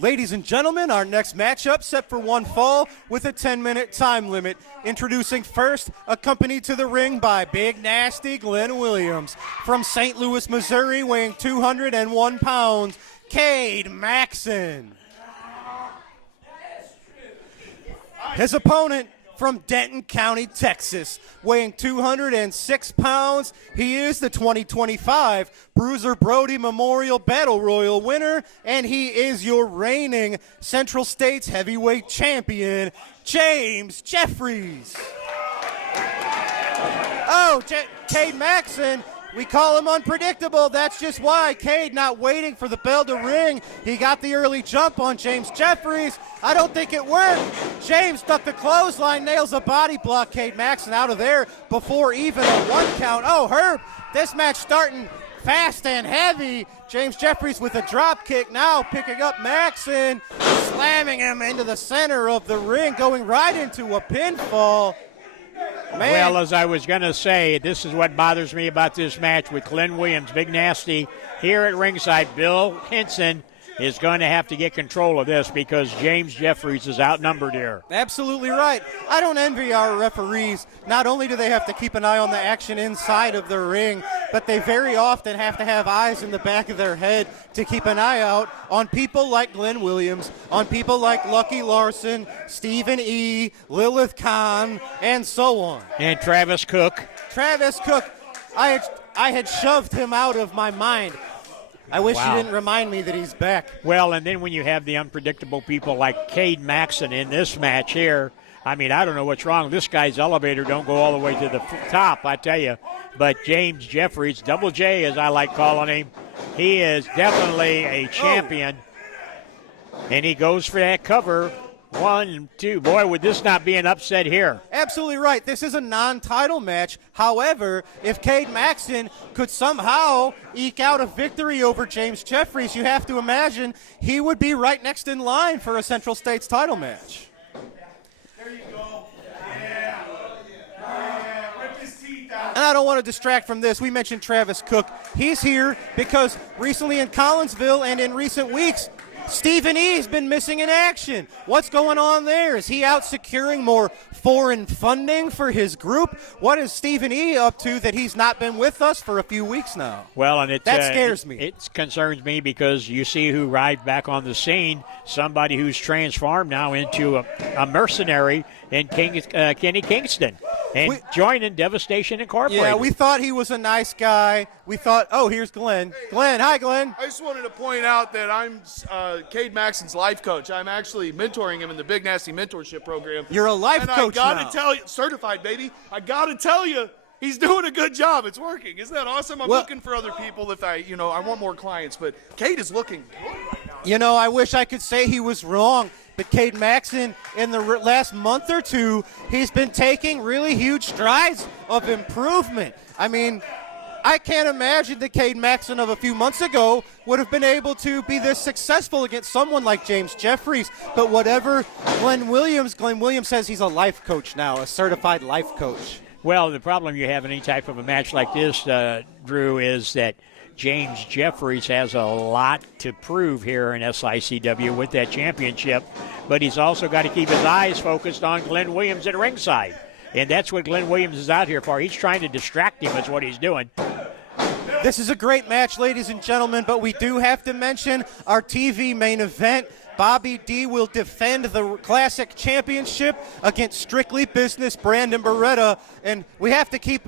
Ladies and gentlemen, our next matchup set for one fall with a 10-minute time limit. Introducing first, accompanied to the ring by Big Nasty Glenn Williams. From St. Louis, Missouri, weighing 201 pounds, Cade MaXen. His opponent from Denton County, Texas, weighing 206 pounds. He is the 2025 Bruiser Brody Memorial Battle Royal winner, and he is your reigning Central States Heavyweight Champion, James Jefferies. Oh, Cade MaXen. We call him unpredictable. That's just why. Cade not waiting for the bell to ring. He got the early jump on James Jefferies. I don't think it worked. James ducked the clothesline, nails a body block. Cade MaXen out of there before even a one count. Oh, Herb, this match starting fast and heavy. James Jefferies with a drop kick now picking up MaXen, slamming him into the center of the ring, going right into a pinfall. Man. Well, as I was going to say, this is what bothers me about this match with Glenn Williams, Big Nasty. Here at ringside, Bill Henson is going to have to get control of this because James Jefferies is outnumbered here. Absolutely right. I don't envy our referees. Not only do they have to keep an eye on the action inside of the ring, but they very often have to have eyes in the back of their head to keep an eye out on people like Glenn Williams, on people like Lucky Larson, Stephen E., Lilith Kahn, and so on. And Travis Cook. Travis Cook, I had shoved him out of my mind. I wish you didn't remind me that he's back. Well, and then when you have the unpredictable people like Cade MaXen in this match here, I mean, I don't know what's wrong. This guy's elevator don't go all the way to the top, I tell you. But James Jefferies, Double J as I like calling him, he is definitely a champion. And he goes for that cover. 1 and 2. Boy, would this not be an upset here. Absolutely right. This is a non-title match. However, if Cade MaXen could somehow eke out a victory over James Jefferies, you have to imagine he would be right next in line for a Central States title match. There you go. Yeah. Rip his teeth out. And I don't want to distract from this. We mentioned Travis Cook. He's here because recently in Collinsville and in recent weeks, Stephen E.'s been missing in action. What's going on there? Is he out securing more foreign funding for his group? What is Stephen E. up to that he's not been with us for a few weeks now? Well, and that scares me. It concerns me because you see who arrived back on the scene, somebody who's transformed now into a mercenary in Kenny Kingston and joining Devastation Incorporated. Yeah, we thought he was a nice guy. We thought, oh, here's Glenn. Glenn, hi, Glenn. I just wanted to point out that I'm Cade MaXen's life coach. I'm actually mentoring him in the Big Nasty Mentorship Program. You're a life coach now. And I got to tell you, certified, baby, I got to tell you, he's doing a good job. It's working. Isn't that awesome? I'm looking for other people if I want more clients, but Cade is looking good right now. You know, I wish I could say he was wrong, but Cade MaXen, in the last month or two, he's been taking really huge strides of improvement. I mean, I can't imagine that Cade MaXen of a few months ago would have been able to be this successful against someone like James Jefferies. But whatever Glenn Williams says he's a life coach now, a certified life coach. Well, the problem you have in any type of a match like this, Drew, is that James Jefferies has a lot to prove here in SICW with that championship, but he's also got to keep his eyes focused on Glenn Williams at ringside. And that's what Glenn Williams is out here for. He's trying to distract him is what he's doing. This is a great match, ladies and gentlemen, but we do have to mention our TV main event. Bobby D will defend the Classic Championship against Strictly Business Brandon Beretta, and we have to keep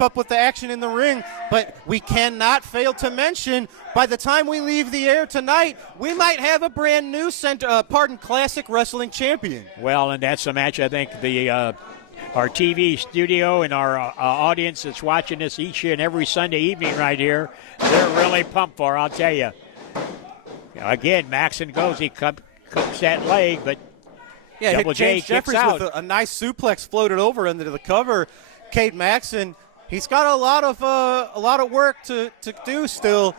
up with the action in the ring, but we cannot fail to mention by the time we leave the air tonight, we might have a brand new Classic Wrestling champion. Well, and that's a match I think our TV studio and our audience that's watching this each and every Sunday evening right here, they're really pumped for, I'll tell you. Again, MaXen goes, he cooks that leg, but Double J James kicks Jefferies out. with a nice suplex floated over into the cover. Cade MaXen, he's got a lot of work to do still.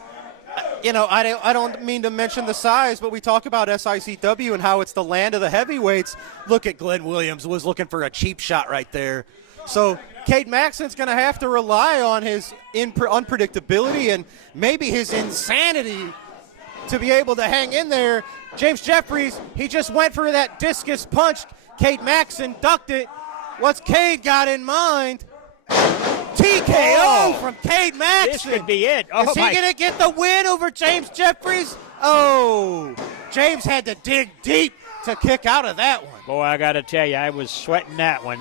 I don't mean to mention the size, but we talk about SICW and how it's the land of the heavyweights. Look at Glenn Williams, was looking for a cheap shot right there. So Cade MaXen's going to have to rely on his unpredictability and maybe his insanity to be able to hang in there. James Jefferies, he just went for that discus punch. Cade MaXen ducked it. What's Cade got in mind? TKO from Cade MaXen. This could be it. Is he going to get the win over James Jefferies? Oh, James had to dig deep to kick out of that one. Boy, I got to tell you, I was sweating that one.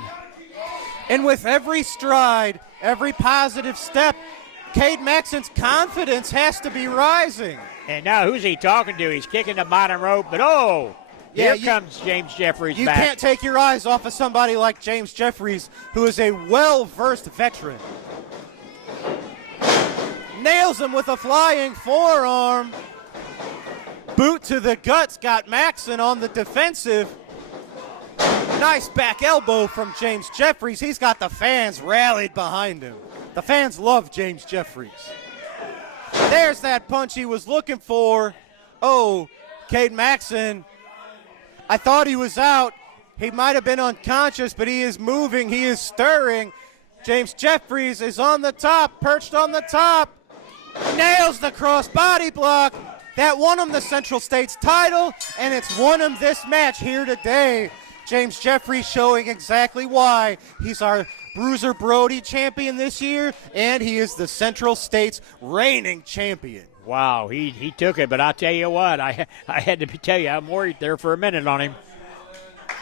And with every stride, every positive step, Cade MaXen's confidence has to be rising. And now who's he talking to? He's kicking the bottom rope, but here comes James Jefferies You back. can't take your eyes off of somebody like James Jefferies, who is a well-versed veteran. Nails him with a flying forearm. Boot to the guts got MaXen on the defensive. Nice back elbow from James Jefferies. He's got the fans rallied behind him. The fans love James Jefferies. There's that punch he was looking for. Oh, Cade MaXen. I thought he was out. He might have been unconscious, but he is moving. He is stirring. James Jefferies is on the top, perched on the top. Nails the crossbody block. That won him the Central States title, and it's won him this match here today. James Jefferies showing exactly why he's our Bruiser Brody champion this year, and he is the Central States reigning champion. Wow, he took it, but I'll tell you what, I had to tell you, I'm worried there for a minute on him.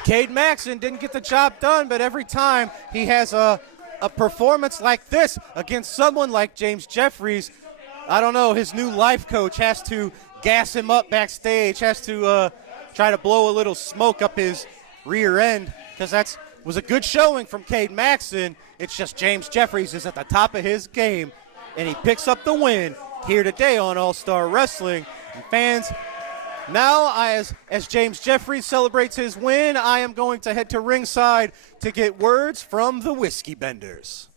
Cade MaXen didn't get the job done, but every time he has a performance like this against someone like James Jefferies, I don't know, his new life coach has to gas him up backstage, has to try to blow a little smoke up his rear end, because that was a good showing from Cade MaXen. It's just James Jefferies is at the top of his game, and he picks up the win here today on All-Star Wrestling. And fans, now as James Jefferies celebrates his win, I am going to head to ringside to get words from the Whiskey Benders.